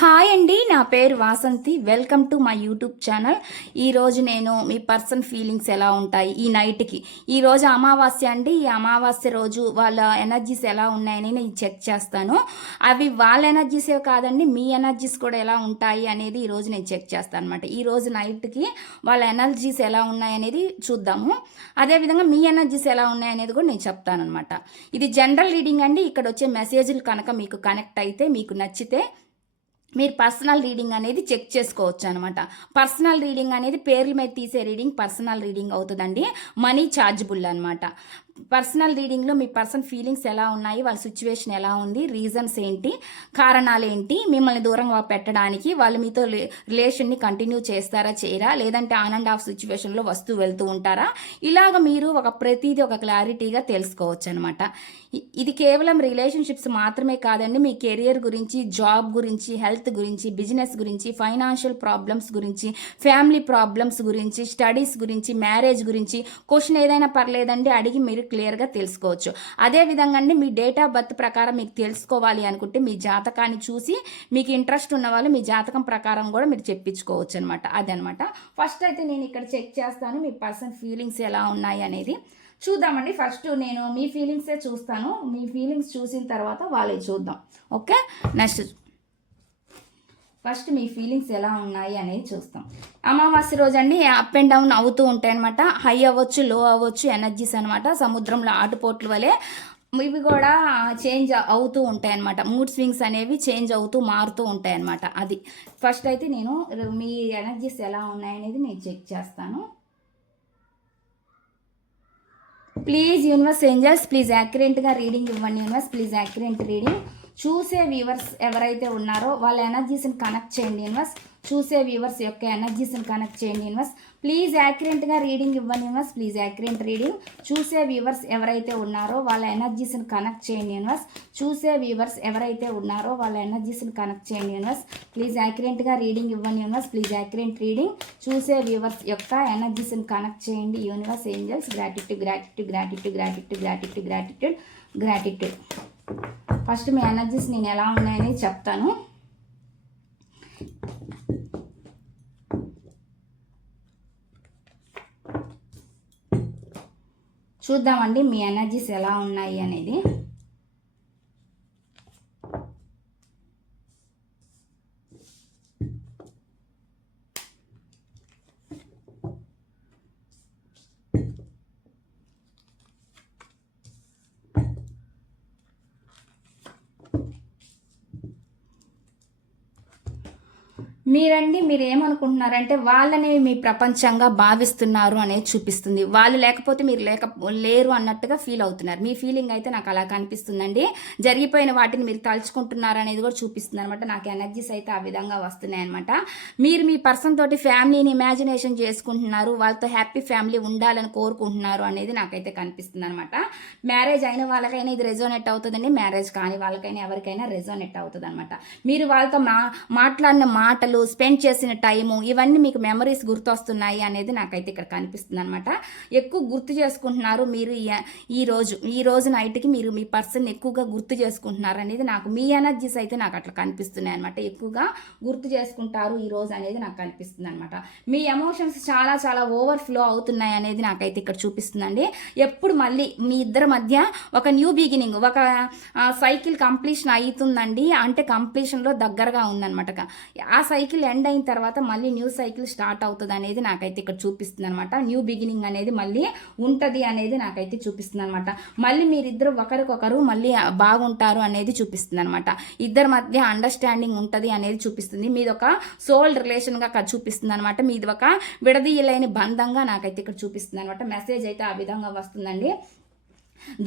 Hi అండి, నా పేరు Vasanthi. Welcome to my YouTube channel. ఈరోజు నేను మీ పర్సన్ ఫీలింగ్స్ ఎలా ఉంటాయి ఈ నైట్కి. ఈరోజు అమావాస్య అండి. ఈ అమావాస్య రోజు వాళ్ళ ఎనర్జీస్ ఎలా ఉన్నాయని నేను చెక్ చేస్తాను. అవి వాళ్ళ ఎనర్జీసే కాదండి, మీ ఎనర్జీస్ కూడా ఎలా ఉంటాయి అనేది ఈరోజు నేను చెక్ చేస్తాను అనమాట. ఈరోజు నైట్కి వాళ్ళ ఎనర్జీస్ ఎలా ఉన్నాయనేది చూద్దాము. అదేవిధంగా మీ ఎనర్జీస్ ఎలా ఉన్నాయనేది కూడా నేను చెప్తాను అనమాట. ఇది జనరల్ రీడింగ్ అండి. ఇక్కడ వచ్చే మెసేజ్లు కనుక మీకు కనెక్ట్ అయితే, మీకు నచ్చితే మీరు పర్సనల్ రీడింగ్ అనేది చెక్ చేసుకోవచ్చు అనమాట. పర్సనల్ రీడింగ్ అనేది పేర్ల మీద తీసే రీడింగ్ పర్సనల్ రీడింగ్ అవుతుందండి. మనీ ఛార్జబుల్ అనమాట. పర్సనల్ రీడింగ్లో మీ పర్సన్ ఫీలింగ్స్ ఎలా ఉన్నాయి, వాళ్ళ సిచ్యువేషన్ ఎలా ఉంది, రీజన్స్ ఏంటి, కారణాలు ఏంటి, మిమ్మల్ని దూరంగా పెట్టడానికి, వాళ్ళు మీతో రిలేషన్ని కంటిన్యూ చేస్తారా చేయరా, లేదంటే ఆన్ అండ్ ఆఫ్ సిచ్యువేషన్లో వస్తూ వెళ్తూ ఉంటారా, ఇలాగ మీరు ప్రతిదీ ఒక క్లారిటీగా తెలుసుకోవచ్చు అనమాట. ఇది కేవలం రిలేషన్షిప్స్ మాత్రమే కాదండి, మీ కెరియర్ గురించి, జాబ్ గురించి, హెల్త్ గురించి, బిజినెస్ గురించి, ఫైనాన్షియల్ ప్రాబ్లమ్స్ గురించి, ఫ్యామిలీ ప్రాబ్లమ్స్ గురించి, స్టడీస్ గురించి, మ్యారేజ్ గురించి క్వశ్చన్ ఏదైనా పర్లేదండి, అడిగి మీరు క్లియర్గా తెలుసుకోవచ్చు. అదేవిధంగా అండి, మీ డేట్ ఆఫ్ బర్త్ ప్రకారం మీకు తెలుసుకోవాలి అనుకుంటే మీ జాతకాన్ని చూసి మీకు ఇంట్రెస్ట్ ఉన్న వాళ్ళు మీ జాతకం ప్రకారం కూడా మీరు చెప్పించుకోవచ్చు అనమాట. అదనమాట. ఫస్ట్ అయితే నేను ఇక్కడ చెక్ చేస్తాను మీ పర్సన్ ఫీలింగ్స్ ఎలా ఉన్నాయి అనేది చూద్దామండి. ఫస్ట్ నేను మీ ఫీలింగ్సే చూస్తాను. మీ ఫీలింగ్స్ చూసిన తర్వాత వాళ్ళే చూద్దాం. ఓకే, నెక్స్ట్ ఫస్ట్ మీ ఫీలింగ్స్ ఎలా ఉన్నాయి అనేది చూస్తాం. అమావాస్య రోజు అండి అప్ అండ్ డౌన్ అవుతూ ఉంటాయి అనమాట. హై అవ్వచ్చు, లో అవ్వచ్చు ఎనర్జీస్ అనమాట. సముద్రంలో ఆటుపోట్ల వలె ఇవి కూడా చేంజ్ అవుతూ ఉంటాయి అనమాట. మూడ్ స్వింగ్స్ అనేవి చేంజ్ అవుతూ మారుతూ ఉంటాయి అనమాట. అది ఫస్ట్ అయితే నేను మీ ఎనర్జీస్ ఎలా ఉన్నాయనేది నేను చెక్ చేస్తాను. ప్లీజ్ యూనివర్స్ ఏంజల్స్, ప్లీజ్ యాక్యురేట్గా రీడింగ్ ఇవ్వండి. Universe please accurate reading. చూసే వ్యూవర్స్ ఎవరైతే ఉన్నారో వాళ్ళ ఎనర్జీస్ని కనెక్ట్ చేయండి యూనివర్స్. చూసే వ్యూవర్స్ యొక్క ఎనర్జీస్ని కనెక్ట్ చేయండి యూనివర్స్. ప్లీజ్ యాక్యురేట్గా రీడింగ్ ఇవ్వండి యూనివర్స్. Please accurate reading. చూసే వ్యూవర్స్ ఎవరైతే ఉన్నారో వాళ్ళ ఎనర్జీస్ని కనెక్ట్ చేయండి యూనివర్స్. చూసే వ్యూవర్స్ ఎవరైతే ఉన్నారో వాళ్ళ ఎనర్జీస్ని కనెక్ట్ చేయండి యూనివర్స్. ప్లీజ్ యాక్యురేట్గా రీడింగ్ ఇవ్వండి యూనివర్స్. Please accurate reading. చూసే వ్యూవర్స్ యొక్క ఎనర్జీస్ని కనెక్ట్ చేయండి universe. Angels gratitude gratitude gratitude gratitude gratitude gratitude gratitude. First మీ ఎనర్జీస్ నేను ఎలా ఉన్నాయని చెప్తాను. చూద్దామండి మీ ఎనర్జీస్ ఎలా ఉన్నాయి అనేది. మీరు ఏమనుకుంటున్నారంటే వాళ్ళని మీ ప్రపంచంగా భావిస్తున్నారు అనేది చూపిస్తుంది. వాళ్ళు లేకపోతే మీరు లేరు అన్నట్టుగా ఫీల్ అవుతున్నారు. మీ ఫీలింగ్ అయితే నాకు అలా కనిపిస్తుందండి. జరిగిపోయిన వాటిని మీరు తలుచుకుంటున్నారు అనేది కూడా చూపిస్తుంది అనమాట. నాకు ఎనర్జీస్ అయితే ఆ విధంగా వస్తున్నాయి అనమాట. మీరు మీ పర్సన్ తోటి ఫ్యామిలీని ఇమాజినేషన్ చేసుకుంటున్నారు, వాళ్ళతో హ్యాపీ ఫ్యామిలీ ఉండాలని కోరుకుంటున్నారు అనేది నాకైతే కనిపిస్తుంది అనమాట. మ్యారేజ్ అయిన వాళ్ళకైనా ఇది రెజోనెట్ అవుతుందండి, మ్యారేజ్ కాని వాళ్ళకైనా ఎవరికైనా రెజోనెట్ అవుతుంది అనమాట. మీరు వాళ్ళతో మాట్లాడిన మాటలు, స్పెండ్ చేసిన టైము, ఇవన్నీ మీకు మెమరీస్ గుర్తొస్తున్నాయి అనేది నాకైతే ఇక్కడ కనిపిస్తుంది అనమాట. ఎక్కువ గుర్తు చేసుకుంటున్నారు మీరు ఈ రోజు నైట్కి మీరు మీ పర్సన్ ఎక్కువగా గుర్తు చేసుకుంటున్నారు అనేది నాకు మీ ఎనర్జీస్ అయితే నాకు అట్లా కనిపిస్తున్నాయి అనమాట. ఎక్కువగా గుర్తు చేసుకుంటారు ఈ రోజు అనేది నాకు కనిపిస్తుంది అనమాట. మీ ఎమోషన్స్ చాలా చాలా ఓవర్ఫ్లో అవుతున్నాయి అనేది నాకైతే ఇక్కడ చూపిస్తుందండి. ఎప్పుడు మళ్ళీ మీ ఇద్దరి మధ్య ఒక న్యూ బిగినింగ్, ఒక సైకిల్ కంప్లీషన్ అవుతుందండి. అంటే కంప్లీషన్లో దగ్గరగా ఉందన్నమాట. ఆ సైకిల్ ఎండ్ అయిన తర్వాత మళ్ళీ న్యూ సైకిల్ స్టార్ట్ అవుతుంది అనేది నాకైతే ఇక్కడ చూపిస్తుంది అనమాట. న్యూ బిగినింగ్ అనేది మళ్ళీ ఉంటుంది అనేది నాకైతే చూపిస్తుంది అనమాట. మళ్ళీ మీరిద్దరు ఒకరికొకరు మళ్ళీ బాగుంటారు అనేది చూపిస్తుంది అనమాట. ఇద్దరి మధ్య అండర్స్టాండింగ్ ఉంటుంది అనేది చూపిస్తుంది. మీది ఒక సోల్ రిలేషన్గా చూపిస్తుంది అనమాట. మీది ఒక విడదీయలేని బంధంగా నాకైతే ఇక్కడ చూపిస్తుంది అనమాట. మెసేజ్ అయితే ఆ విధంగా వస్తుందండి.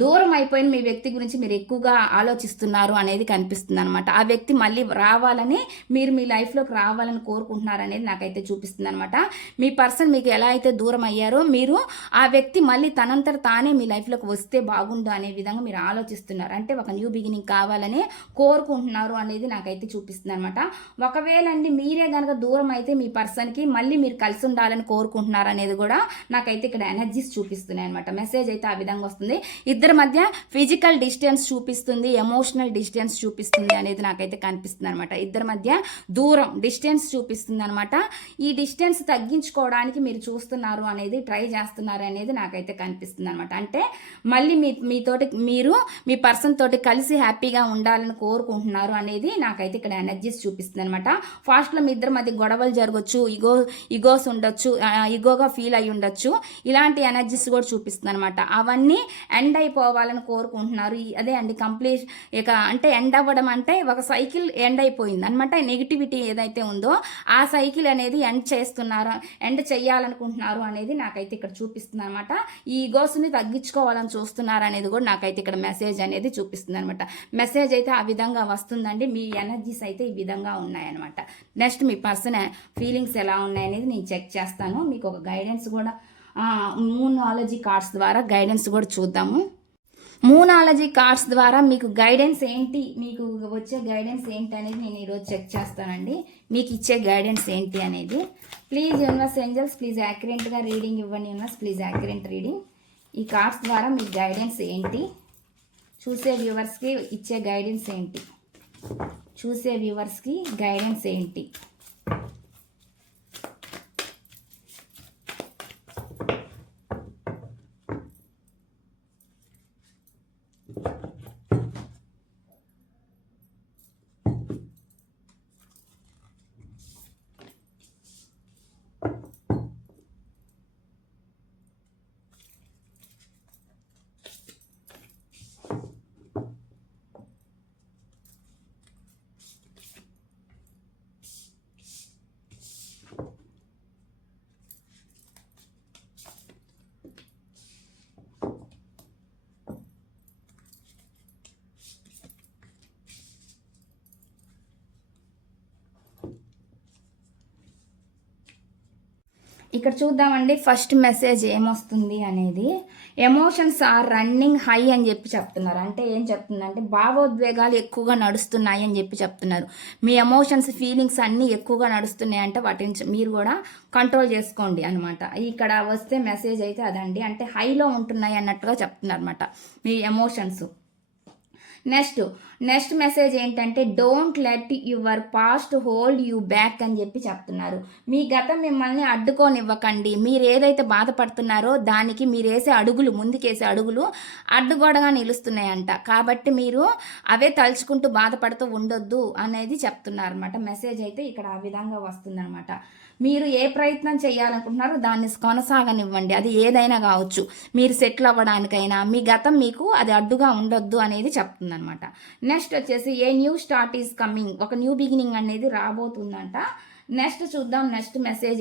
దూరం అయిపోయిన మీ వ్యక్తి గురించి మీరు ఎక్కువగా ఆలోచిస్తున్నారు అనేది కనిపిస్తుంది అనమాట. ఆ వ్యక్తి మళ్ళీ రావాలని, మీరు మీ లైఫ్లోకి రావాలని కోరుకుంటున్నారు అనేది నాకైతే చూపిస్తుంది అనమాట. మీ పర్సన్ మీకు ఎలా అయితే దూరం అయ్యారో మీరు ఆ వ్యక్తి మళ్ళీ తనంతట తానే మీ లైఫ్లోకి వస్తే బాగుండు అనే విధంగా మీరు ఆలోచిస్తున్నారు. అంటే ఒక న్యూ బిగినింగ్ కావాలని కోరుకుంటున్నారు అనేది నాకైతే చూపిస్తుంది అనమాట. ఒకవేళ అండి మీరే కనుక దూరం అయితే మీ పర్సన్కి మళ్ళీ మీరు కలిసి ఉండాలని కోరుకుంటున్నారు అనేది కూడా నాకైతే ఇక్కడ ఎనర్జీస్ చూపిస్తున్నాయి అనమాట. మెసేజ్ అయితే ఆ విధంగా వస్తుంది. ఇద్దరి మధ్య ఫిజికల్ డిస్టెన్స్ చూపిస్తుంది, ఎమోషనల్ డిస్టెన్స్ చూపిస్తుంది అనేది నాకైతే కనిపిస్తుంది అనమాట. ఇద్దరి మధ్య దూరం డిస్టెన్స్ చూపిస్తుంది అనమాట. ఈ డిస్టెన్స్ తగ్గించుకోవడానికి మీరు చూస్తున్నారు అనేది, ట్రై చేస్తున్నారు అనేది నాకైతే కనిపిస్తుంది అనమాట. అంటే మళ్ళీ మీతోటి మీరు మీ పర్సన్ తోటి కలిసి హ్యాపీగా ఉండాలని కోరుకుంటున్నారు అనేది నాకైతే ఇక్కడ ఎనర్జీస్ చూపిస్తుంది అనమాట. ఫాస్ట్లో మీ ఇద్దరి మధ్య గొడవలు జరగచ్చు, ఇగోస్ ఉండొచ్చు, ఇగోగా ఫీల్ అయి ఉండొచ్చు. ఇలాంటి ఎనర్జీస్ కూడా చూపిస్తుంది అనమాట. అవన్నీ ఎండ్ అయిపోవాలని కోరుకుంటున్నారు. అదే అండి కంప్లీట్. ఇక అంటే ఎండ్ అవ్వడం అంటే ఒక సైకిల్ ఎండ్ అయిపోయింది అనమాట. నెగిటివిటీ ఏదైతే ఉందో ఆ సైకిల్ అనేది ఎండ్ చేస్తున్నారు, ఎండ్ చేయాలనుకుంటున్నారు అనేది నాకైతే ఇక్కడ చూపిస్తుంది అనమాట. ఈ ఈగోస్ని తగ్గించుకోవాలని చూస్తున్నారు అనేది కూడా నాకైతే ఇక్కడ మెసేజ్ అనేది చూపిస్తుంది అనమాట. మెసేజ్ అయితే ఆ విధంగా వస్తుందండి. మీ ఎనర్జీస్ అయితే ఈ విధంగా ఉన్నాయన్నమాట. నెక్స్ట్ మీ పర్సన్ ఫీలింగ్స్ ఎలా ఉన్నాయనేది నేను చెక్ చేస్తాను. మీకు ఒక గైడెన్స్ కూడా మూనాలజీ కార్డ్స్ ద్వారా గైడెన్స్ కూడా చూద్దాము. మూనాలజీ కార్డ్స్ ద్వారా మీకు గైడెన్స్ ఏంటి, మీకు వచ్చే గైడెన్స్ ఏంటి అనేది నేను ఈరోజు చెక్ చేస్తానండి. మీకు ఇచ్చే గైడెన్స్ ఏంటి అనేది. ప్లీజ్ యూనివర్స్ ఏంజల్స్ ప్లీజ్ యాక్యురేట్గా రీడింగ్ ఇవ్వండి. Universe please accurate reading. ఈ కార్డ్స్ ద్వారా మీకు గైడెన్స్ ఏంటి, చూసే వ్యూవర్స్కి ఇచ్చే గైడెన్స్ ఏంటి, చూసే వ్యూవర్స్కి గైడెన్స్ ఏంటి. ఇక్కడ చూద్దామండి ఫస్ట్ మెసేజ్ ఏమొస్తుంది అనేది. ఎమోషన్స్ ఆర్ రన్నింగ్ హై అని చెప్పి చెప్తున్నారు. అంటే ఏం చెప్తుందంటే భావోద్వేగాలు ఎక్కువగా నడుస్తున్నాయి అని చెప్పి చెప్తున్నారు. మీ ఎమోషన్స్ ఫీలింగ్స్ అన్నీ ఎక్కువగా నడుస్తున్నాయి అంటే వాటిని మీరు కూడా కంట్రోల్ చేసుకోండి అనమాట. ఇక్కడ వస్తే మెసేజ్ అయితే అదండి. అంటే హైలో ఉంటున్నాయి అన్నట్టుగా చెప్తున్నారు అనమాట మీ ఎమోషన్స్. నెక్స్ట్ మెసేజ్ ఏంటంటే don't let your past hold you back అని చెప్పి చెప్తున్నారు. మీ గతం మిమ్మల్ని అడ్డుకోనివ్వకండి. మీరు ఏదైతే బాధపడుతున్నారో దానికి మీరు వేసే అడుగులు, ముందుకేసే అడుగులు అడ్డుగోడగా నిలుస్తున్నాయంట. కాబట్టి మీరు అవే తలుచుకుంటూ బాధపడుతూ ఉండొద్దు అనేది చెప్తున్నారు అనమాట. మెసేజ్ అయితే ఇక్కడ ఆ విధంగా వస్తుందన్నమాట. మీరు ఏ ప్రయత్నం చేయాలనుకుంటున్నారో దాన్ని కొనసాగనివ్వండి. అది ఏదైనా కావచ్చు. మీరు సెటిల్ అవ్వడానికైనా మీ గతం మీకు అది అడ్డుగా ఉండొద్దు అనేది చెప్తుందనమాట. నెక్స్ట్ వచ్చేసి a new start is coming. ఒక న్యూ బిగినింగ్ అనేది రాబోతుందంట. నెక్స్ట్ చూద్దాం నెక్స్ట్ మెసేజ్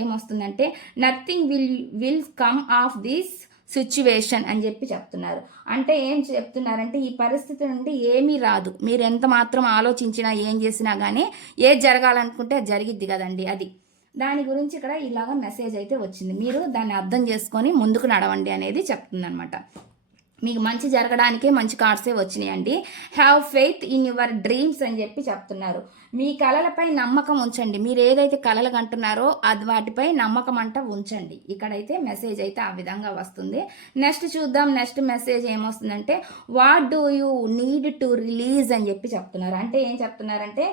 ఏమొస్తుందంటే nothing will come of this situation అని చెప్పి చెప్తున్నారు. అంటే ఏం చెప్తున్నారంటే ఈ పరిస్థితి నుండి ఏమీ రాదు. మీరు ఎంత మాత్రం ఆలోచించినా ఏం చేసినా కానీ ఏది జరగాలనుకుంటే అది జరిగిద్ది కదండి. అది దాని గురించి ఇక్కడ ఇలాగ మెసేజ్ అయితే వచ్చింది. మీరు దాన్ని అర్థం చేసుకొని ముందుకు నడవండి అనేది చెప్తుందనమాట. మీకు మంచి జరగడానికే మంచి కార్డ్సే వచ్చినాయండి. Have faith in your dreams అని చెప్పి చెప్తున్నారు. మీ కళలపై నమ్మకం ఉంచండి. మీరు ఏదైతే కళలు కంటున్నారో అది వాటిపై నమ్మకం అంట ఉంచండి. ఇక్కడైతే మెసేజ్ అయితే ఆ విధంగా వస్తుంది. నెక్స్ట్ చూద్దాం నెక్స్ట్ మెసేజ్ ఏమొస్తుందంటే what do you need to release అని చెప్పి చెప్తున్నారు. అంటే ఏం చెప్తున్నారంటే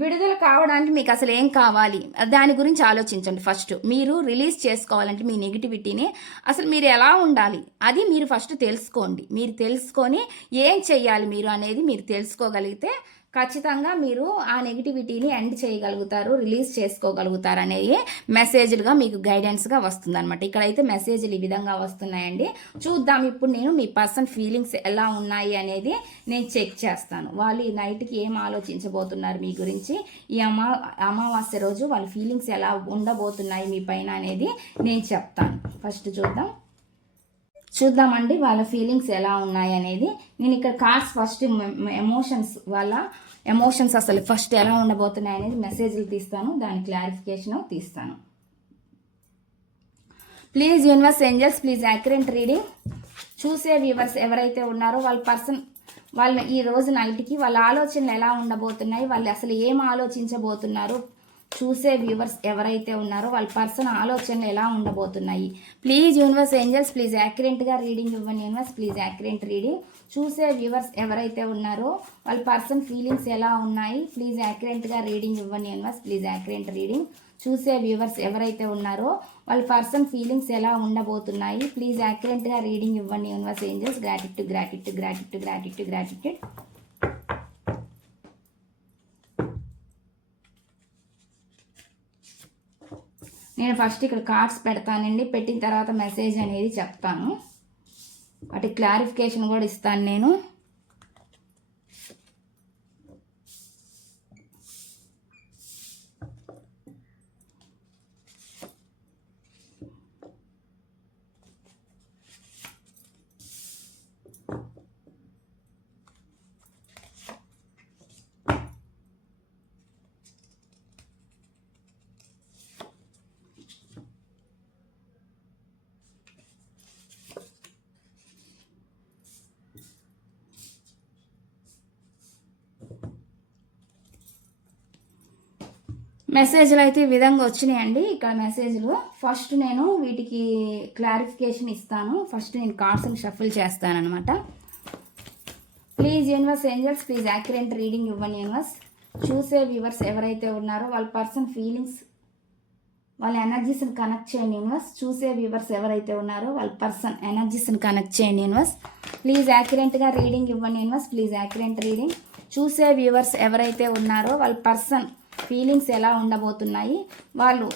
విడుదల కావడానికి మీకు అసలు ఏం కావాలి దాని గురించి ఆలోచించండి. ఫస్ట్ మీరు రిలీజ్ చేసుకోవాలంటే మీ నెగిటివిటీని అసలు మీరు ఎలా ఉండాలి అది మీరు ఫస్ట్ తెలుసుకోండి. మీరు తెలుసుకొని ఏం చెయ్యాలి మీరు అనేది మీరు తెలుసుకోగలిగితే ఖచ్చితంగా మీరు ఆ నెగిటివిటీని ఎండ్ చేయగలుగుతారు, రిలీజ్ చేసుకోగలుగుతారు అనేవి మెసేజ్లుగా మీకు గైడెన్స్గా వస్తుందన్నమాట. ఇక్కడైతే మెసేజ్లు ఈ విధంగా వస్తున్నాయండి. చూద్దాం ఇప్పుడు నేను మీ పర్సన్ ఫీలింగ్స్ ఎలా ఉన్నాయి అనేది నేను చెక్ చేస్తాను. వాళ్ళు ఈ నైట్కి ఏం ఆలోచించబోతున్నారు మీ గురించి, ఈ అమావాస్య రోజు వాళ్ళ ఫీలింగ్స్ ఎలా ఉండబోతున్నాయి మీ పైన అనేది నేను చెప్తాను. ఫస్ట్ చూద్దామండి వాళ్ళ ఫీలింగ్స్ ఎలా ఉన్నాయి అనేది. నేను ఇక్కడ కార్డ్స్ ఫస్ట్ వాళ్ళ ఎమోషన్స్ అసలు ఫస్ట్ ఎలా ఉండబోతున్నాయి అనేది మెసేజ్లు తీస్తాను, దాని క్లారిఫికేషన్ తీస్తాను. Please universe angels please accurate reading. చూసే వ్యూవర్స్ ఎవరైతే ఉన్నారో వాళ్ళ ఈ రోజు నైట్కి వాళ్ళ ఆలోచనలు ఎలా ఉండబోతున్నాయి, వాళ్ళు అసలు ఏం ఆలోచించబోతున్నారు, చూసే వ్యూవర్స్ ఎవరైతే ఉన్నారో వాళ్ళ పర్సన్ ఆలోచనలు ఎలా ఉండబోతున్నాయి. ప్లీజ్ యూనివర్స్ ఏంజల్స్ ప్లీజ్ యాక్యురేట్గా రీడింగ్ ఇవ్వండి. Universe please accurate reading. చూసే వ్యూవర్స్ ఎవరైతే ఉన్నారో వాళ్ళ పర్సన్ ఫీలింగ్స్ ఎలా ఉన్నాయి. ప్లీజ్ యాక్యురేట్గా రీడింగ్ ఇవ్వండి. Universe please accurate reading. చూసే వ్యూవర్స్ ఎవరైతే ఉన్నారో వాళ్ళ పర్సన్ ఫీలింగ్స్ ఎలా ఉండబోతున్నాయి. ప్లీజ్ యాక్యురేట్గా రీడింగ్ ఇవ్వండి. Universe angels. Gratitude gratitude gratitude gratitude gratitude. నేను ఫస్ట్ ఇక్కడ కార్డ్స్ పెడతానండి. పెట్టిన తర్వాత మెసేజ్ అనేది చెప్తాను. వాటి క్లారిఫికేషన్ కూడా ఇస్తాను నేను. మెసేజ్లు అయితే ఈ విధంగా వచ్చినాయండి. ఇక్కడ మెసేజ్లు ఫస్ట్ నేను వీటికి క్లారిఫికేషన్ ఇస్తాను. ఫస్ట్ నేను కార్డ్స్ని షఫుల్ చేస్తానమాట. Please universe angels please accurate reading ఇవ్వండి. యూనివర్స్ చూసే వ్యూవర్స్ ఎవరైతే ఉన్నారో వాళ్ళ పర్సన్ ఫీలింగ్స్ వాళ్ళ ఎనర్జీస్ని కనెక్ట్ చేయండి. యూనివర్స్ చూసే వ్యూవర్స్ ఎవరైతే ఉన్నారో వాళ్ళ పర్సన్ ఎనర్జీస్ని కనెక్ట్ చేయండి. యూనివర్స్ ప్లీజ్ యాక్యురేట్గా రీడింగ్ ఇవ్వండి. Universe please accurate reading. చూసే వ్యూవర్స్ ఎవరైతే ఉన్నారో వాళ్ళ పర్సన్ ఫీలింగ్స్ ఎలా ఉండబోతున్నాయి, వాళ్ళు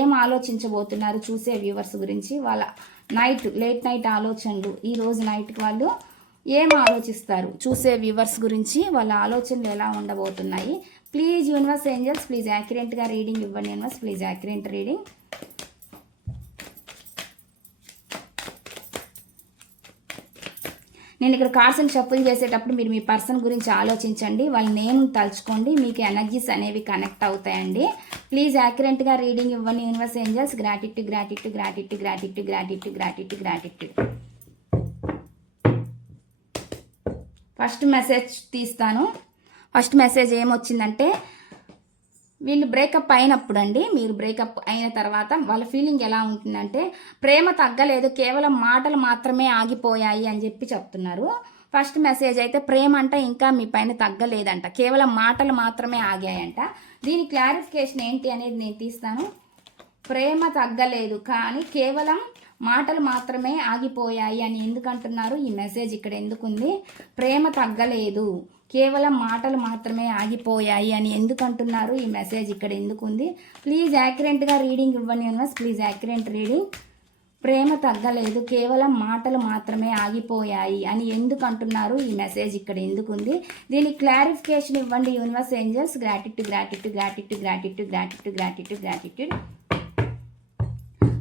ఏం ఆలోచించబోతున్నారు చూసే వ్యూవర్స్ గురించి, వాళ్ళ లేట్ నైట్ ఆలోచనలు, ఈరోజు నైట్కి వాళ్ళు ఏం ఆలోచిస్తారు చూసే వ్యూవర్స్ గురించి, వాళ్ళ ఆలోచనలు ఎలా ఉండబోతున్నాయి. ప్లీజ్ యూనివర్స్ ఏంజల్స్ ప్లీజ్ యాక్యురేట్గా రీడింగ్ ఇవ్వండి. Universe please accurate reading. నేను ఇక్కడ కార్డ్స్ని షఫుల్ చేసేటప్పుడు మీరు మీ పర్సన్ గురించి ఆలోచించండి, వాళ్ళ నేమ్ తలుచుకోండి, మీకు ఎనర్జీస్ అనేవి కనెక్ట్ అవుతాయండి. ప్లీజ్ యాక్యురేట్గా రీడింగ్ ఇవ్వండి. Universe angels. Gratitude gratitude gratitude gratitude gratitude gratitude gratitude. First message తీస్తాను. ఫస్ట్ మెసేజ్ ఏమొచ్చిందంటే, వీళ్ళు బ్రేకప్ అయినప్పుడు అండి, మీరు బ్రేకప్ అయిన తర్వాత వాళ్ళ ఫీలింగ్ ఎలా ఉంటుందంటే, ప్రేమ తగ్గలేదు, కేవలం మాటలు మాత్రమే ఆగిపోయాయి అని చెప్పి చెప్తున్నారు. ఫస్ట్ మెసేజ్ అయితే ప్రేమ అంట ఇంకా మీ పైన తగ్గలేదంట, కేవలం మాటలు మాత్రమే ఆగాయంట. దీని క్లారిఫికేషన్ ఏంటి అనేది నేను తీస్తాను. ప్రేమ తగ్గలేదు కానీ కేవలం మాటలు మాత్రమే ఆగిపోయాయి అని ఎందుకు అంటున్నారు, ఈ మెసేజ్ ఇక్కడ ఎందుకుంది. ప్రేమ తగ్గలేదు కేవలం మాటలు మాత్రమే ఆగిపోయాయి అని ఎందుకు అంటున్నారు, ఈ మెసేజ్ ఇక్కడ ఎందుకుంది. ప్లీజ్ యాక్యురేట్గా రీడింగ్ ఇవ్వండి యూనివర్స్. Please accurate reading. ప్రేమ తగ్గలేదు కేవలం మాటలు మాత్రమే ఆగిపోయాయి అని ఎందుకు అంటున్నారు, ఈ మెసేజ్ ఇక్కడ ఎందుకుంది. దీనికి క్లారిఫికేషన్ ఇవ్వండి universe angels. Gratitude gratitude gratitude gratitude gratitude gratitude gratitude.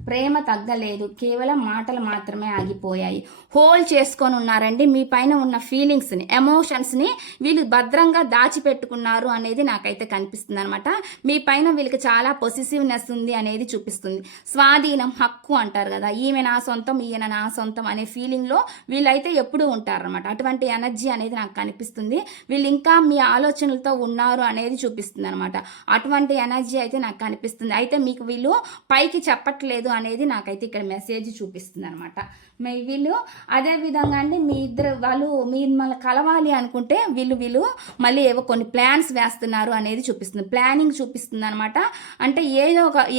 ప్రేమ తగ్గలేదు కేవలం మాటలు మాత్రమే ఆగిపోయాయి. హోల్డ్ చేసుకొని ఉన్నారండి మీ పైన ఉన్న ఫీలింగ్స్ని, ఎమోషన్స్ని వీళ్ళు భద్రంగా దాచిపెట్టుకున్నారు అనేది నాకైతే కనిపిస్తుంది అనమాట. మీ పైన వీళ్ళకి చాలా పొసిసివ్నెస్ ఉంది అనేది చూపిస్తుంది. స్వాధీనం, హక్కు అంటారు కదా, ఈమె నా సొంతం ఈయన నా సొంతం అనే ఫీలింగ్లో వీళ్ళైతే ఎప్పుడూ ఉంటారనమాట. అటువంటి ఎనర్జీ అనేది నాకు కనిపిస్తుంది. వీళ్ళు ఇంకా మీ ఆలోచనలతో ఉన్నారు అనేది చూపిస్తుంది అనమాట. అటువంటి ఎనర్జీ అయితే నాకు కనిపిస్తుంది. అయితే మీకు వీళ్ళు పైకి చెప్పట్లేదు అనేది నాకైతే ఇక్కడ మెసేజ్ చూపిస్తుంది అనమాట. వీళ్ళు అదే విధంగా అండి, మీ ఇద్దరు వాళ్ళు మిమ్మల్ని కలవాలి అనుకుంటే వీళ్ళు మళ్ళీ ఏవో కొన్ని ప్లాన్స్ వేస్తున్నారు అనేది చూపిస్తుంది, ప్లానింగ్ చూపిస్తుంది అనమాట. అంటే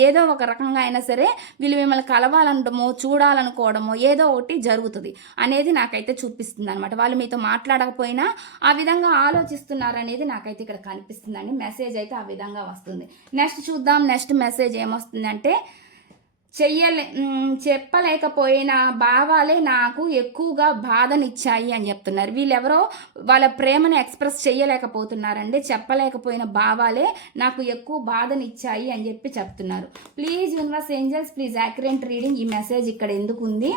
ఏదో ఒక రకంగా అయినా సరే వీళ్ళు మిమ్మల్ని కలవాలనడమో చూడాలనుకోవడమో ఏదో ఒకటి జరుగుతుంది అనేది నాకైతే చూపిస్తుంది అనమాట. వాళ్ళు మీతో మాట్లాడకపోయినా ఆ విధంగా ఆలోచిస్తున్నారు అనేది నాకైతే ఇక్కడ కనిపిస్తుందండి. మెసేజ్ అయితే ఆ విధంగా వస్తుంది. నెక్స్ట్ చూద్దాం. నెక్స్ట్ మెసేజ్ ఏమొస్తుందంటే, చెప్పలేకపోయిన భావాలే నాకు ఎక్కువగా బాధనిచ్చాయి అని చెప్తున్నారు. వీళ్ళెవరో వాళ్ళ ప్రేమను ఎక్స్ప్రెస్ చేయలేకపోతున్నారండి. చెప్పలేకపోయిన భావాలే నాకు ఎక్కువ బాధనిచ్చాయి అని చెప్పి చెప్తున్నారు. Please universe angels please accurate reading. ఈ మెసేజ్ ఇక్కడ ఎందుకు ఉంది,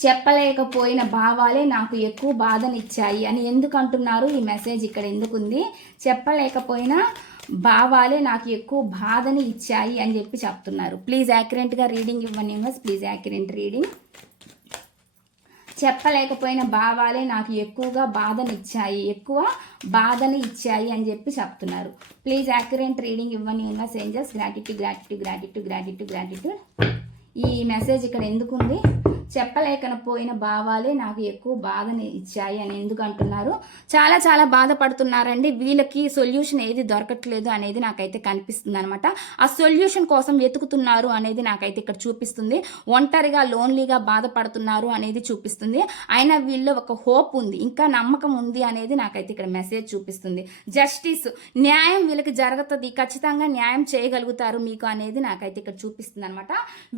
చెప్పలేకపోయిన భావాలే నాకు ఎక్కువ బాధనిచ్చాయి అని ఎందుకు అంటున్నారు, ఈ మెసేజ్ ఇక్కడ ఎందుకుంది. చెప్పలేకపోయిన భావాలే నాకు ఎక్కువ బాధని ఇచ్చాయి అని చెప్పి చెప్తున్నారు. ప్లీజ్ యాక్యురేట్గా రీడింగ్ ఇవ్వండి యూనివర్స్. Please accurate reading. చెప్పలేకపోయిన భావాలే నాకు ఎక్కువ బాధని ఇచ్చాయి అని చెప్పి చెప్తున్నారు. ప్లీజ్ యాక్యురేట్ రీడింగ్ ఇవ్వండి యూనివర్స్ ఏంజల్స్. గ్రాటిట్యూడ్. ఈ మెసేజ్ ఇక్కడ ఎందుకుంది? చెప్పలేకపోయిన భావాలే నాకు ఎక్కువ బాధని ఇచ్చాయి అని ఎందుకు అంటున్నారు? చాలా బాధపడుతున్నారండి. వీళ్ళకి సొల్యూషన్ ఏది దొరకట్లేదు అనేది నాకైతే కనిపిస్తుంది అనమాట. ఆ సొల్యూషన్ కోసం వెతుకుతున్నారు అనేది నాకైతే ఇక్కడ చూపిస్తుంది. ఒంటరిగా లోన్లీగా బాధపడుతున్నారు అనేది చూపిస్తుంది. అయినా వీళ్ళు ఒక హోప్ ఉంది, ఇంకా నమ్మకం ఉంది అనేది నాకైతే ఇక్కడ మెసేజ్ చూపిస్తుంది. జస్టిస్, న్యాయం వీళ్ళకి జరుగుతుంది, ఖచ్చితంగా న్యాయం చేయగలుగుతారు మీకు అనేది నాకైతే ఇక్కడ చూపిస్తుంది అనమాట.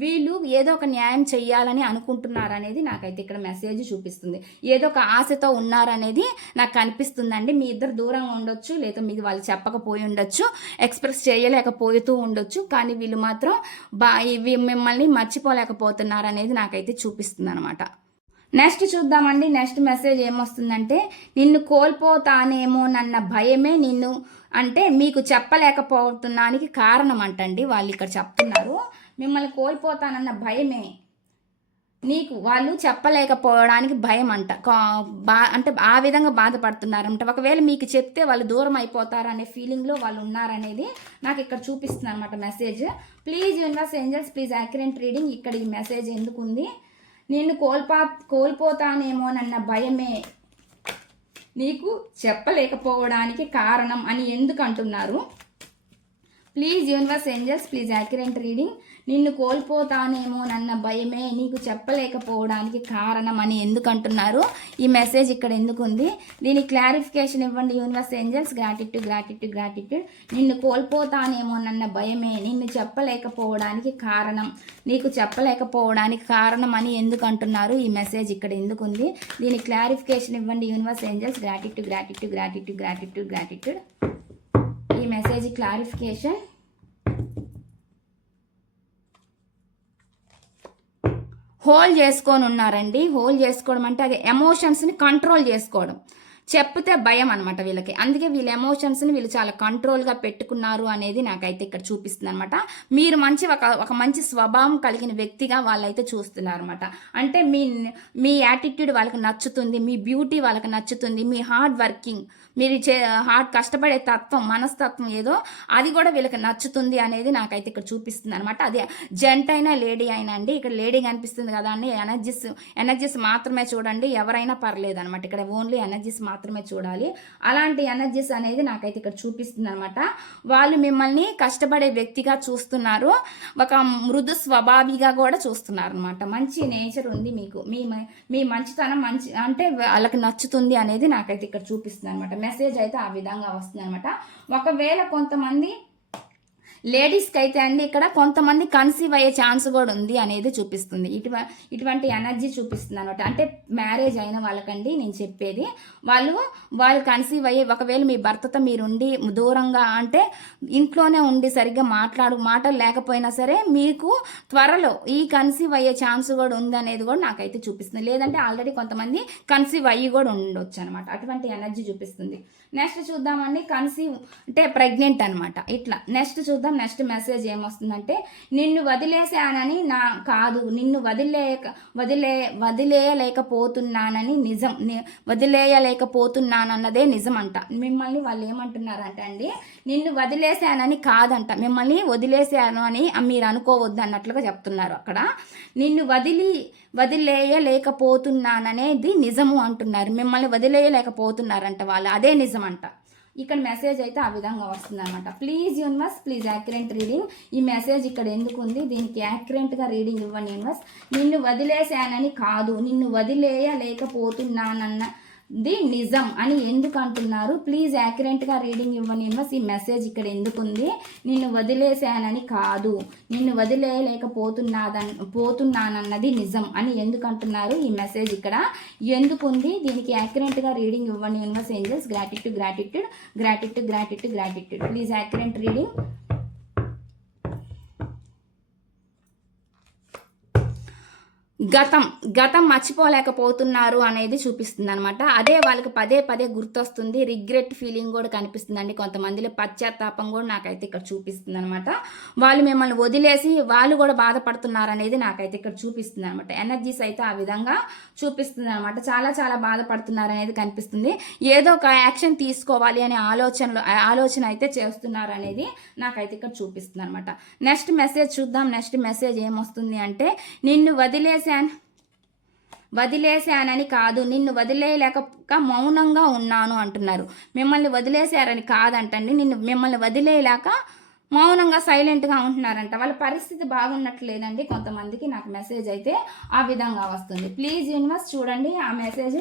వీళ్ళు ఏదో ఒక న్యాయం చెయ్యాలని అనుకుంటున్నారు అనేది నాకైతే ఇక్కడ మెసేజ్ చూపిస్తుంది. ఏదో ఒక ఆశతో ఉన్నారనేది నాకు కనిపిస్తుందండి. మీ ఇద్దరు దూరంగా ఉండొచ్చు, లేదా మీకు వాళ్ళు చెప్పకపోయి ఉండొచ్చు, ఎక్స్ప్రెస్ చేయలేకపోతూ ఉండొచ్చు, కానీ వీళ్ళు మాత్రం మిమ్మల్ని మర్చిపోలేకపోతున్నారు అనేది నాకైతే చూపిస్తుంది అనమాట. నెక్స్ట్ చూద్దామండి. నెక్స్ట్ మెసేజ్ ఏమొస్తుందంటే, నిన్ను కోల్పోతానేమోనన్న భయమే నిన్ను అంటే మీకు చెప్పలేకపోతున్నానికి కారణం అంటండి. వాళ్ళు ఇక్కడ చెప్తున్నారు, మిమ్మల్ని కోల్పోతానన్న భయమే నీకు వాళ్ళు చెప్పలేకపోవడానికి భయం అంట. అంటే ఆ విధంగా బాధపడుతున్నారంట. ఒకవేళ మీకు చెప్తే వాళ్ళు దూరం అయిపోతారనే ఫీలింగ్లో వాళ్ళు ఉన్నారనేది నాకు ఇక్కడ చూపిస్తుంది అనమాట message. Please universe angels, please accurate reading. ఇక్కడ ఈ మెసేజ్ ఎందుకుంది? నేను కోల్పోతానేమోనన్న భయమే నీకు చెప్పలేకపోవడానికి కారణం అని ఎందుకు అంటున్నారు? Please universe angels, please accurate reading. నిన్ను కోల్పోతానేమోనన్న భయమే నీకు చెప్పలేకపోవడానికి కారణం అని ఎందుకు అంటున్నారు? ఈ మెసేజ్ ఇక్కడ ఎందుకు ఉంది? దీని క్లారిఫికేషన్ ఇవ్వండి యూనివర్స్ ఏంజల్స్. గ్రాటిట్యూడ్. నిన్ను కోల్పోతానేమోనన్న భయమే నిన్ను చెప్పలేకపోవడానికి కారణం, నీకు చెప్పలేకపోవడానికి కారణం అని ఎందుకు అంటున్నారు? ఈ మెసేజ్ ఇక్కడ ఎందుకు ఉంది? దీని క్లారిఫికేషన్ ఇవ్వండి యూనివర్స్ ఏంజల్స్. గ్రాటిట్యూడ్. ఈ మెసేజ్ క్లారిఫికేషన్. హోల్డ్ చేసుకొని ఉన్నారండి. హోల్డ్ చేసుకోవడం అంటే అది ఎమోషన్స్ని కంట్రోల్ చేసుకోవడం. చెప్తే భయం అనమాట వీళ్ళకి. అందుకే వీళ్ళ ఎమోషన్స్ని వీళ్ళు చాలా కంట్రోల్గా పెట్టుకున్నారు అనేది నాకైతే ఇక్కడ చూపిస్తుంది అనమాట. మీరు ఒక మంచి స్వభావం కలిగిన వ్యక్తిగా వాళ్ళైతే చూస్తున్నారు అనమాట. అంటే మీ యాటిట్యూడ్ వాళ్ళకి నచ్చుతుంది, మీ బ్యూటీ వాళ్ళకి నచ్చుతుంది, మీ హార్డ్ వర్కింగ్, మీరు కష్టపడే తత్వం, మనస్తత్వం ఏదో అది కూడా వీళ్ళకి నచ్చుతుంది అనేది నాకైతే ఇక్కడ చూపిస్తుంది అనమాట. అది జెంట్ అయినా లేడీ అయినా అండి. ఇక్కడ లేడీ కనిపిస్తుంది కదా అండి. ఎనర్జీస్ మాత్రమే చూడండి, ఎవరైనా పర్లేదు అనమాట. ఇక్కడ ఓన్లీ ఎనర్జీస్ మాత్రమే చూడాలి. అలాంటి ఎనర్జీస్ అనేది నాకైతే ఇక్కడ చూపిస్తుంది అనమాట. వాళ్ళు మిమ్మల్ని కష్టపడే వ్యక్తిగా చూస్తున్నారు, ఒక మృదు స్వభావిగా కూడా చూస్తున్నారు అనమాట. మంచి నేచర్ ఉంది మీకు, మీ మంచితనం మంచి అంటే వాళ్ళకి నచ్చుతుంది అనేది నాకైతే ఇక్కడ చూపిస్తుంది అనమాట. మెసేజ్ అయితే ఆ విధంగా వస్తుంది అనమాట. ఒకవేళ కొంతమంది లేడీస్కి అయితే అండి ఇక్కడ కొంతమంది కన్సీవ్ అయ్యే ఛాన్స్ కూడా ఉంది అనేది చూపిస్తుంది. ఇటువంటి ఎనర్జీ చూపిస్తుంది అనమాట. అంటే మ్యారేజ్ అయిన వాళ్ళకండి నేను చెప్పేది, వాళ్ళు కన్సీవ్ అయ్యే, ఒకవేళ మీ భర్తతో మీరుండి దూరంగా అంటే ఇంట్లోనే ఉండి సరిగ్గా మాటలు లేకపోయినా సరే మీకు త్వరలో ఈ కన్సీవ్ అయ్యే ఛాన్స్ కూడా ఉంది అనేది కూడా నాకైతే చూపిస్తుంది. లేదంటే ఆల్రెడీ కొంతమంది కన్సీవ్ అయ్యి కూడా ఉండొచ్చు అనమాట. అటువంటి ఎనర్జీ చూపిస్తుంది. నెక్స్ట్ చూద్దామండి. కన్సీవ్ అంటే ప్రెగ్నెంట్ అనమాట. ఇట్లా నెక్స్ట్ చూద్దాం. నెక్స్ట్ మెసేజ్ ఏమొస్తుందంటే, నిన్ను వదిలేసానని నిన్ను వదిలేయలేకపోతున్నానని నిజం, వదిలేయలేకపోతున్నానన్నదే నిజం అంట. మిమ్మల్ని వాళ్ళు ఏమంటున్నారంటే అండి, నిన్ను వదిలేసానని కాదంట, మిమ్మల్ని వదిలేసాను అని మీరు అనుకోవద్దు అన్నట్లుగా చెప్తున్నారు. అక్కడ నిన్ను వదిలేయలేకపోతున్నాననేది నిజము అంటున్నారు. మిమ్మల్ని వదిలేయలేకపోతున్నారంట వాళ్ళు, అదే నిజం అంట. ఇక్కడ మెసేజ్ అయితే ఆ విధంగా వస్తుంది అనమాట. Please universe, please accurate reading. ఈ మెసేజ్ ఇక్కడ ఎందుకు ఉంది? దీనికి యాక్యురేట్గా రీడింగ్ ఇవ్వండి యూనివర్స్. నిన్ను వదిలేసానని కాదు, నిన్ను వదిలేయలేకపోతున్నానన్న ది నిజం అని ఎందుకు అంటున్నారు? ప్లీజ్ యాక్యురేట్గా రీడింగ్ ఇవ్వని యూనివర్స్. ఈ మెసేజ్ ఇక్కడ ఎందుకుంది? నిన్ను వదిలేసానని కాదు, నిన్ను వదిలేయలేకపోతున్నానన్నది నిజం అని ఎందుకు అంటున్నారు? ఈ మెసేజ్ ఇక్కడ ఎందుకుంది? దీనికి యాక్యురేట్గా రీడింగ్ ఇవ్వని universe angels. Gratitude. Please accurate reading. గతం గతం మర్చిపోలేకపోతున్నారు అనేది చూపిస్తుంది అనమాట. అదే వాళ్ళకి పదే పదే గుర్తొస్తుంది. రిగ్రెట్ ఫీలింగ్ కూడా కనిపిస్తుందండి. కొంతమందిలో పశ్చాత్తాపం కూడా నాకైతే ఇక్కడ చూపిస్తుంది అనమాట. వాళ్ళు మిమ్మల్ని వదిలేసి వాళ్ళు కూడా బాధపడుతున్నారు అనేది నాకైతే ఇక్కడ చూపిస్తుంది అనమాట. ఎనర్జీస్ అయితే ఆ విధంగా చూపిస్తుంది అనమాట. చాలా చాలా బాధపడుతున్నారు అనేది కనిపిస్తుంది. ఏదో ఒక యాక్షన్ తీసుకోవాలి అనే ఆలోచన అయితే చేస్తున్నారు అనేది నాకైతే ఇక్కడ చూపిస్తుంది అనమాట. నెక్స్ట్ మెసేజ్ చూద్దాం. నెక్స్ట్ మెసేజ్ ఏమొస్తుంది అంటే, నిన్ను వదిలేశానని కాదు, నిన్ను వదిలేయలేక మౌనంగా ఉన్నాను అంటున్నారు. మిమ్మల్ని వదిలేశారని కాదంటండి, మిమ్మల్ని వదిలేయలేక మౌనంగా సైలెంట్గా ఉంటున్నారంట. వాళ్ళ పరిస్థితి బాగున్నట్లేదండి. కొంతమందికి నాకు మెసేజ్ అయితే ఆ విధంగా వస్తుంది. ప్లీజ్ యూనివర్స్ చూడండి ఆ మెసేజ్.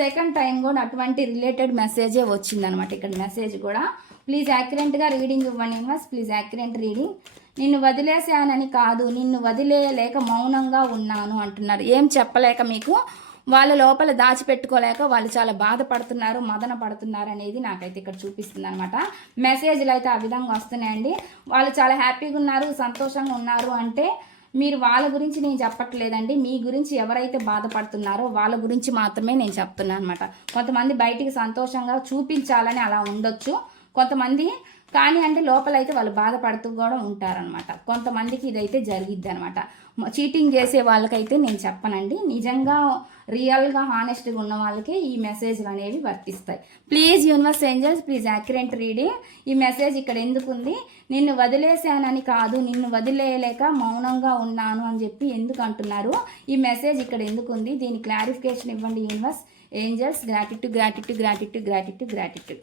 సెకండ్ టైం కూడా అటువంటి రిలేటెడ్ మెసేజే వచ్చిందనమాట. ఇక్కడ మెసేజ్ కూడా ప్లీజ్ యాక్యురేట్గా రీడింగ్ ఇవ్వండి యూనివర్స్. Please accurate reading. నిన్ను వదిలేశానని కాదు, నిన్ను వదిలేయలేక మౌనంగా ఉన్నాను అంటున్నారు. ఏం చెప్పలేక మీకు వాళ్ళ లోపల దాచిపెట్టుకోలేక వాళ్ళు చాలా బాధపడుతున్నారు, మదన పడుతున్నారు అనేది నాకైతే ఇక్కడ చూపిస్తుంది అనమాట. మెసేజ్లు అయితే ఆ విధంగా వస్తున్నాయండి. వాళ్ళు చాలా హ్యాపీగా ఉన్నారు, సంతోషంగా ఉన్నారు అంటే మీరు వాళ్ళ గురించి నేను చెప్పట్లేదండి. మీ గురించి ఎవరైతే బాధపడుతున్నారో వాళ్ళ గురించి మాత్రమే నేను చెప్తున్నాను అనమాట. కొంతమంది బయటికి సంతోషంగా చూపించాలని అలా ఉండొచ్చు కొంతమంది, కానీ అంటే లోపలైతే వాళ్ళు బాధపడుతూ కూడా ఉంటారనమాట. కొంతమందికి ఇదైతే జరిగిద్ది అనమాట. చీటింగ్ చేసే వాళ్ళకైతే నేను చెప్పనండి. నిజంగా రియల్గా హానెస్ట్గా ఉన్న వాళ్ళకి ఈ మెసేజ్లు అనేవి వర్తిస్తాయి. Please universe angels please accurate reading. ఈ మెసేజ్ ఇక్కడ ఎందుకు ఉంది? నిన్ను వదిలేశానని కాదు, నిన్ను వదిలేయలేక మౌనంగా ఉన్నాను అని చెప్పి ఎందుకు అంటున్నారు? ఈ మెసేజ్ ఇక్కడ ఎందుకు ఉంది? దీని క్లారిఫికేషన్ ఇవ్వండి universe angels. Gratitude gratitude gratitude gratitude gratitude.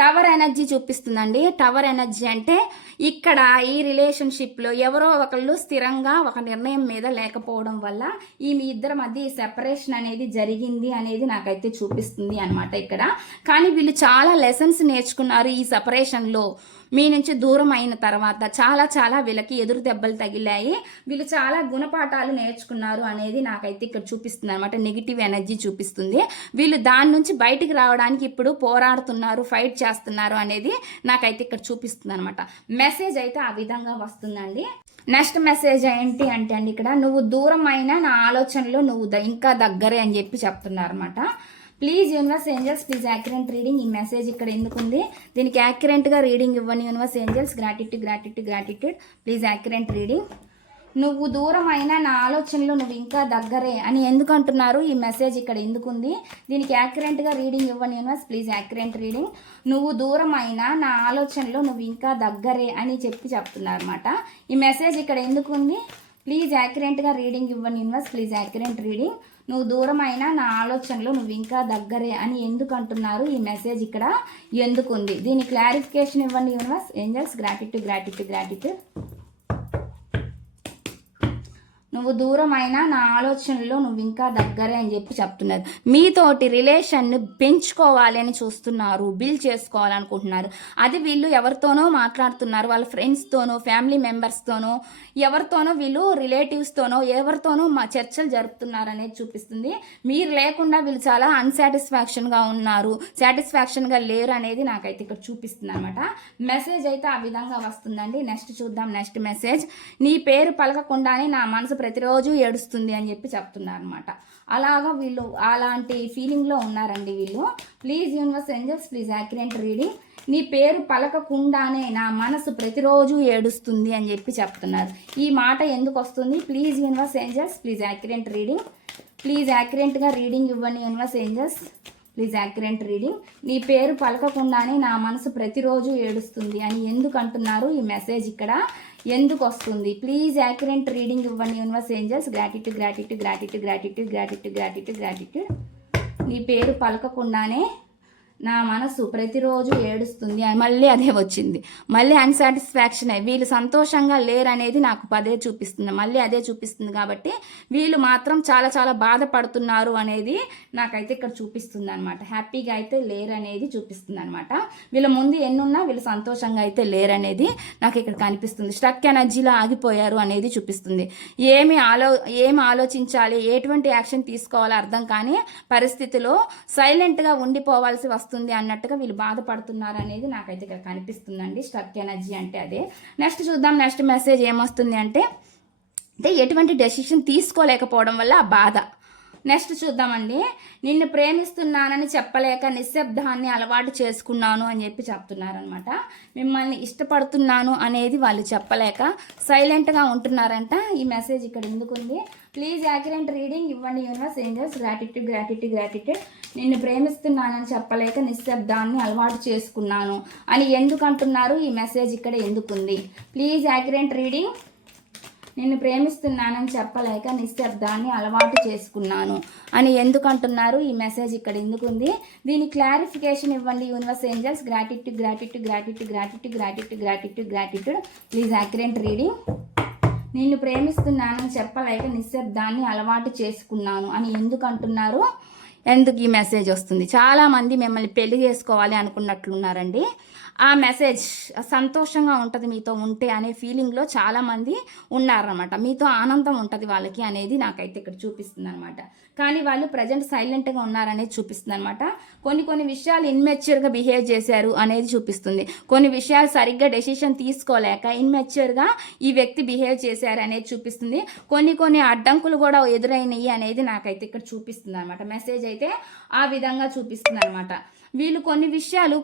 Tower energy చూపిస్తుందండి. టవర్ ఎనర్జీ అంటే ఇక్కడ ఈ రిలేషన్షిప్లో ఎవరో ఒకళ్ళు స్థిరంగా ఒక నిర్ణయం మీద లేకపోవడం వల్ల మీ ఇద్దరి మధ్య ఈ సెపరేషన్ అనేది జరిగింది అనేది నాకైతే చూపిస్తుంది అనమాట ఇక్కడ. కానీ వీళ్ళు చాలా లెసన్స్ నేర్చుకున్నారు ఈ సెపరేషన్లో. మీ నుంచి దూరం అయిన తర్వాత చాలా వీళ్ళకి ఎదురు దెబ్బలు తగిలాయి. వీళ్ళు చాలా గుణపాఠాలు నేర్చుకున్నారు అనేది నాకైతే ఇక్కడ చూపిస్తుంది అనమాట. నెగిటివ్ ఎనర్జీ చూపిస్తుంది. వీళ్ళు దాని నుంచి బయటికి రావడానికి ఇప్పుడు పోరాడుతున్నారు, ఫైట్ చేస్తున్నారు అనేది నాకైతే ఇక్కడ చూపిస్తుంది అనమాట. మెసేజ్ అయితే ఆ విధంగా వస్తుందండి. నెక్స్ట్ మెసేజ్ ఏంటి అంటే అండి, ఇక్కడ నువ్వు దూరం అయినా నా ఆలోచనలో నువ్వు ఇంకా దగ్గరే అని చెప్పి చెప్తున్నారు అనమాట. Please universe angels please accurate reading. ఈ మెసేజ్ ఇక్కడ ఎందుకు ఉంది? దీనికి యాక్యురేట్గా రీడింగ్ ఇవ్వండి universe angels. Gratitude gratitude gratitude. Please accurate reading. నువ్వు దూరం అయినా నా ఆలోచనలో నువ్వు ఇంకా దగ్గరే అని ఎందుకు అంటున్నారు? ఈ మెసేజ్ ఇక్కడ ఎందుకు ఉంది? దీనికి యాక్యురేట్గా రీడింగ్ ఇవ్వండి యూనివర్స్ ప్లీజ్ యాక్యురేట్ రీడింగ్. నువ్వు దూరం అయినా నా ఆలోచనలో నువ్వు ఇంకా దగ్గరే అని చెప్తున్నారు అనమాట. ఈ మెసేజ్ ఇక్కడ ఎందుకు ఉంది? ప్లీజ్ యాక్యురేట్గా రీడింగ్ ఇవ్వండి యూనివర్స్ ప్లీజ్ యాక్యురేట్ రీడింగ్. నువ్వు దూరం అయినా నా ఆలోచనలో నువ్వు ఇంకా దగ్గరే అని ఎందుకు అంటున్నారు? ఈ మెసేజ్ ఇక్కడ ఎందుకు ఉంది? దీని క్లారిఫికేషన్ ఇవ్వండి universe angels. Gratitude gratitude gratitude. నువ్వు దూరం అయినా నా ఆలోచనలో నువ్వు ఇంకా దగ్గరే అని చెప్పి చెప్తున్నారు. మీతోటి రిలేషన్ని పెంచుకోవాలి అని చూస్తున్నారు, బిల్డ్ చేసుకోవాలనుకుంటున్నారు. అది వీళ్ళు ఎవరితోనో మాట్లాడుతున్నారు, వాళ్ళ ఫ్రెండ్స్తోనో ఫ్యామిలీ మెంబర్స్తోనో ఎవరితోనో వీళ్ళు రిలేటివ్స్తోనో ఎవరితోనో చర్చలు జరుపుతున్నారు అనేది చూపిస్తుంది. మీరు లేకుండా వీళ్ళు చాలా అన్సాటిస్ఫాక్షన్గా ఉన్నారు, సాటిస్ఫాక్షన్గా లేరు అనేది నాకైతే ఇక్కడ చూపిస్తుంది అనమాట. మెసేజ్ అయితే ఆ విధంగా వస్తుందండి. నెక్స్ట్ చూద్దాం. నెక్స్ట్ మెసేజ్, నీ పేరు పలకకుండానే నా మనసు ప్రతిరోజు ఏడుస్తుంది అని చెప్పి చెప్తున్నారు అనమాట. అలాగా వీళ్ళు అలాంటి ఫీలింగ్లో ఉన్నారండి వీళ్ళు. Please universe angels please accurate reading. నీ పేరు పలకకుండానే నా మనసు ప్రతిరోజు ఏడుస్తుంది అని చెప్పి చెప్తున్నారు. ఈ మాట ఎందుకు వస్తుంది? Please universe angels please accurate reading. Please యాక్యురేట్గా రీడింగ్ ఇవ్వండి universe angels please accurate reading. నీ పేరు పలకకుండానే నా మనసు ప్రతిరోజు ఏడుస్తుంది అని ఎందుకు అంటున్నారు? ఈ మెసేజ్ ఇక్కడ ఎందుకు వస్తుంది? ప్లీజ్ యాక్యురేట్ రీడింగ్ ఇవ్వండి universe angels. Gratitude gratitude gratitude gratitude gratitude gratitude gratitude. నీ పేరు పలకకుండానే నా మనసు ప్రతిరోజు ఏడుస్తుంది అని మళ్ళీ అదే వచ్చింది. మళ్ళీ అన్సాటిస్ఫాక్షన్ వీళ్ళు సంతోషంగా లేరనేది నాకు పదే చూపిస్తుంది, మళ్ళీ అదే చూపిస్తుంది. కాబట్టి వీళ్ళు మాత్రం చాలా బాధపడుతున్నారు అనేది నాకైతే ఇక్కడ చూపిస్తుంది అనమాట. హ్యాపీగా అయితే లేరనేది చూపిస్తుంది అనమాట. వీళ్ళ ముందు ఎన్నున్నా వీళ్ళు సంతోషంగా అయితే లేరనేది నాకు ఇక్కడ కనిపిస్తుంది. స్ట్రక్ ఎనర్జీలో ఆగిపోయారు అనేది చూపిస్తుంది. ఏమి ఆలోచించాలి, ఎటువంటి యాక్షన్ తీసుకోవాలో అర్థం కాని పరిస్థితిలో సైలెంట్గా ఉండిపోవాల్సి వస్తుంది వస్తుంది అన్నట్టుగా వీళ్ళు బాధపడుతున్నారు అనేది నాకైతే ఇక్కడ కనిపిస్తుందండి. స్ట్రక్ ఎనర్జీ అంటే అదే. నెక్స్ట్ చూద్దాం, నెక్స్ట్ మెసేజ్ ఏమొస్తుంది అంటే ఎటువంటి డెసిషన్ తీసుకోలేకపోవడం వల్ల ఆ బాధ. నెక్స్ట్ చూద్దామండి. నిన్ను ప్రేమిస్తున్నానని చెప్పలేక నిశ్శబ్దాన్ని అలవాటు చేసుకున్నాను అని చెప్పి చెప్తున్నారనమాట. మిమ్మల్ని ఇష్టపడుతున్నాను అనేది వాళ్ళు చెప్పలేక సైలెంట్గా ఉంటున్నారంట. ఈ మెసేజ్ ఇక్కడ ఎందుకుంది? ప్లీజ్ యాక్యురేట్ రీడింగ్ ఇవ్వండి universe, angels. Gratitude gratitude gratitude. నిన్ను ప్రేమిస్తున్నానని చెప్పలేక నిశ్శబ్దాన్ని అలవాటు చేసుకున్నాను అని ఎందుకు అంటున్నారు? ఈ మెసేజ్ ఇక్కడ ఎందుకుంది? Please accurate reading. నిన్ను ప్రేమిస్తున్నానని చెప్పలేక నిశ్శబ్దాన్ని అలవాటు చేసుకున్నాను అని ఎందుకు అంటున్నారు? ఈ మెసేజ్ ఇక్కడ ఎందుకుంది? దీని క్లారిఫికేషన్ ఇవ్వండి universe, angels. Gratitude gratitude gratitude gratitude gratitude gratitude gratitude. Please accurate reading. నిన్ను ప్రేమిస్తున్నానని చెప్పలేక నిశ్శబ్దాన్ని అలవాటు చేసుకున్నాను అని ఎందుకు అంటున్నారు? ఎందుకు ఈ మెసేజ్ వస్తుంది? చాలామంది మిమ్మల్ని పెళ్లి చేసుకోవాలి అనుకున్నట్లున్నారండి. ఆ మెసేజ్ సంతోషంగా ఉంటుంది మీతో ఉంటే అనే ఫీలింగ్లో చాలామంది ఉన్నారనమాట. మీతో ఆనందం ఉంటుంది వాళ్ళకి అనేది నాకైతే ఇక్కడ చూపిస్తుంది అనమాట. కానీ వాళ్ళు ప్రజెంట్ సైలెంట్గా ఉన్నారనేది చూపిస్తుంది అనమాట. కొన్ని విషయాలు ఇన్మెచ్యూర్గా బిహేవ్ చేశారు అనేది చూపిస్తుంది. కొన్ని విషయాలు సరిగ్గా డెసిషన్ తీసుకోలేక ఇన్మెచ్యూర్గా ఈ వ్యక్తి బిహేవ్ చేశారు అనేది చూపిస్తుంది. కొన్ని అడ్డంకులు కూడా ఎదురైనవి అనేది నాకైతే ఇక్కడ చూపిస్తుంది అనమాట. మెసేజ్ అయితే ఆ విధంగా చూపిస్తుంది అనమాట. వీళ్ళు కొన్ని విషయాలు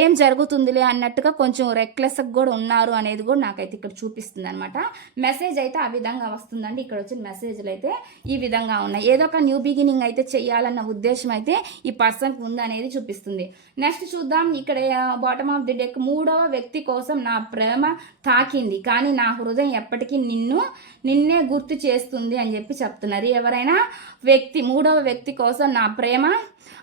ఏం జరుగుతుందిలే అన్నట్టుగా కొంచెం రెక్లెస్గా కూడా ఉన్నారు అనేది కూడా నాకైతే ఇక్కడ చూపిస్తుంది అనమాట. మెసేజ్ అయితే ఆ విధంగా వస్తుందండి. ఇక్కడ వచ్చిన మెసేజ్లు అయితే ఈ విధంగా ఉన్నాయి. ఏదో ఒక న్యూ బిగినింగ్ అయితే చేయాలన్న ఉద్దేశం అయితే ఈ పర్సన్కి ఉంది అనేది చూపిస్తుంది. నెక్స్ట్ చూద్దాం. ఇక్కడ బాటమ్ ఆఫ్ ది డెక్, మూడవ వ్యక్తి కోసం నా ప్రేమ తాకింది కానీ నా హృదయం ఎప్పటికీ నిన్నే గుర్తు చేస్తుంది అని చెప్పి చెప్తున్నారు. ఎవరైనా మూడవ వ్యక్తి కోసం నా ప్రేమ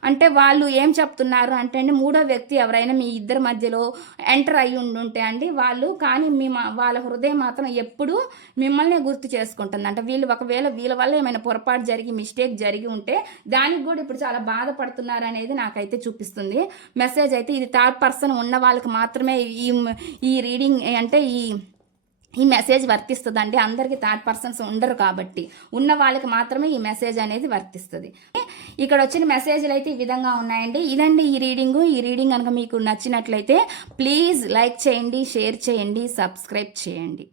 అంటే వాళ్ళు ఏం చెప్తున్నారు అంటే అండి, మూడో వ్యక్తి ఎవరైనా మీ ఇద్దరి మధ్యలో ఎంటర్ అయ్యి ఉండుంటే అండి వాళ్ళు, కానీ వాళ్ళ హృదయం మాత్రం ఎప్పుడూ మిమ్మల్ని గుర్తు చేసుకుంటుంది అంట. ఒకవేళ వీళ్ళ వల్ల ఏమైనా పొరపాటు జరిగి మిస్టేక్ జరిగి ఉంటే దానికి కూడా ఇప్పుడు చాలా బాధపడుతున్నారు అనేది నాకైతే చూపిస్తుంది మెసేజ్ అయితే. ఇది థర్డ్ పర్సన్ ఉన్న వాళ్ళకి మాత్రమే ఈ రీడింగ్ అంటే ఈ మెసేజ్ వర్తిస్తుందండి. అందరికీ థర్డ్ పర్సన్స్ ఉండరు కాబట్టి ఉన్న వాళ్ళకి మాత్రమే ఈ మెసేజ్ అనేది వర్తిస్తుంది. ఇక్కడ వచ్చిన మెసేజ్లు అయితే ఈ విధంగా ఉన్నాయండి. ఇదండి ఈ రీడింగ్ కనుక మీకు నచ్చినట్లయితే ప్లీజ్ లైక్ చేయండి, షేర్ చేయండి, సబ్స్క్రైబ్ చేయండి.